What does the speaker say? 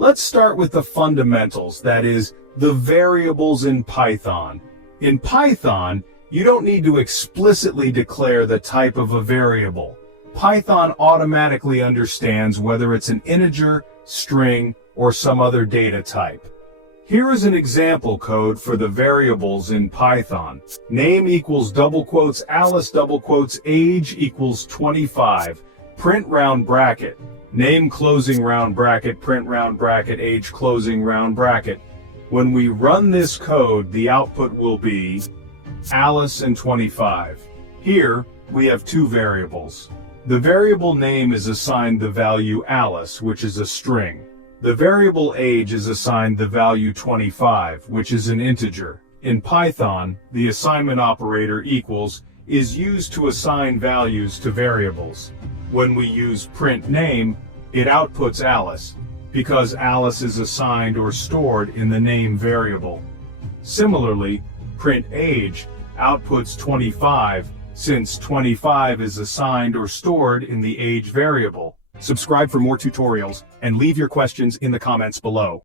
Let's start with the fundamentals, that is, the variables in Python. In Python, you don't need to explicitly declare the type of a variable. Python automatically understands whether it's an integer, string, or some other data type. Here is an example code for the variables in Python. Name equals double quotes Alice double quotes age equals 25. Print round bracket. Name closing round bracket, print round bracket, age closing round bracket. When we run this code, the output will be Alice and 25. Here, we have two variables. The variable name is assigned the value Alice, which is a string. The variable age is assigned the value 25, which is an integer. In Python, the assignment operator equals is used to assign values to variables. When we use print name, it outputs Alice, because Alice is assigned or stored in the name variable. Similarly, print age outputs 25, since 25 is assigned or stored in the age variable. Subscribe for more tutorials and leave your questions in the comments below.